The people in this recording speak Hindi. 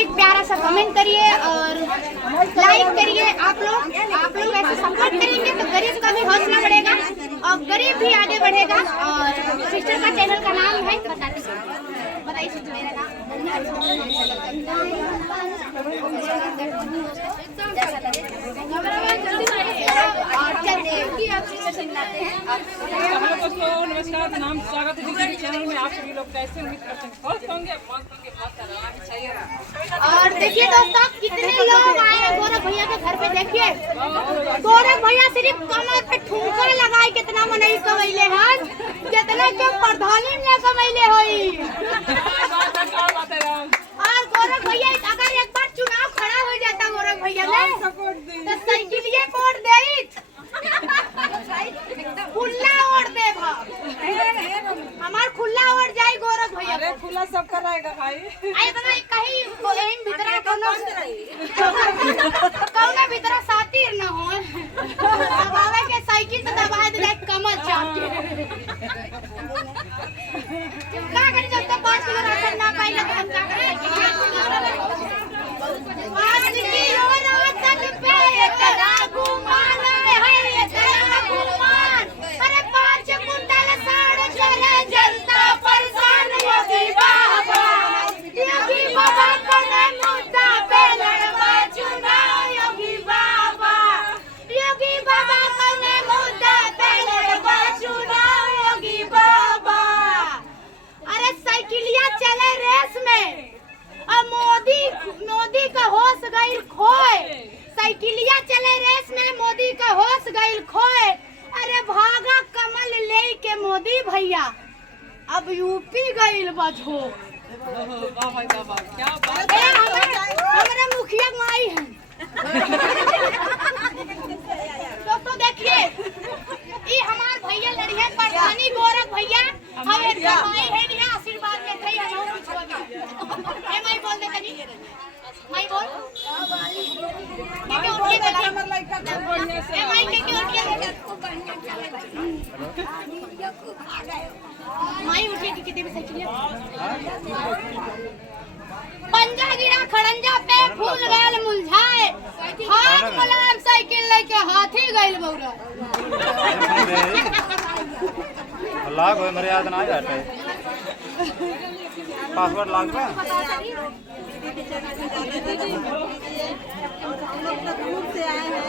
एक प्यारा सा कमेंट करिए और लाइक करिए। आप लोग ऐसे सपोर्ट करेंगे तो गरीब का भी हौसला बढ़ेगा और गरीब भी आगे बढ़ेगा। और सिस्टर का चैनल का नाम है बताइए सिस्टर। मेरा नाम नमस्कार, नाम स्वागत है दीदी के चैनल में। आप सभी लोग कैसे उम्मीद करते हैं बहुत होंगे, बहुत कराना भी चाहिए। और देखिए दोस्तों कितने लोग आए हैं गौरव भैया के घर पे। देखिए गौरव भैया सिर्फ कमर पे ठुमका लगाए कितना मनई कमैले हैं, जितना के प्रधानी ने कमैले होई। और गौरव भैया अगर एक बार चुनाव खड़ा हो जाता गौरव भैया ने तो साइकिलिए वोट दे, खुला वोट दे, हमार खुला वोट जाए गौरव भैया। अरे खुला सब कराएगा भाई। इतना कहीं एम भीतर कौना भीतर सातिर न हो दबावे के साइकिल तो दबा दे कमर चाट के का करी। जब तक 5 किलो राशन ना पाइले तो हम का करें। आज की राशन पे इतना गुमान है, इतना गुमान। अरे 5 कुंटल साढ़े चले जनता परेशान। योगी बाबा कने मुद्दा पे लड़वा चुनाव। योगी बाबा कने मुद्दा पे लड़वा चुनाव। योगी बाबा अरे साइकिलिया चले रेस में और मोदी का होश गईल खोए। साइकिलिया चले रेस में मोदी का होश गईल खोए। अरे भागा कमल ले के मोदी भैया अब यूपी गईल बझो। क्या बात हमारे मुखिया माई है। दोस्तों देखिए ये हमार भैया लड़िया प्रधानी गौरव भैया हमें माई है नहीं आशीर्वाद में थे हम कुछ हो गया। ए माई बोल दे तनी माई बोल के उठिए देखिए हमर लड़का को बढ़िया से। ए माई के उठिए देखो बढ़िया चले माई उठिए कि कितने में साइकिल पंजा गिरा खड़ंजा पे फूल गैल मुरझाए। हाथ मलाम साइकिल लेके हाथी गइल बौरा। लाग होए मेरे याद ना आ जाते पासवर्ड लाग पे से आए हैं।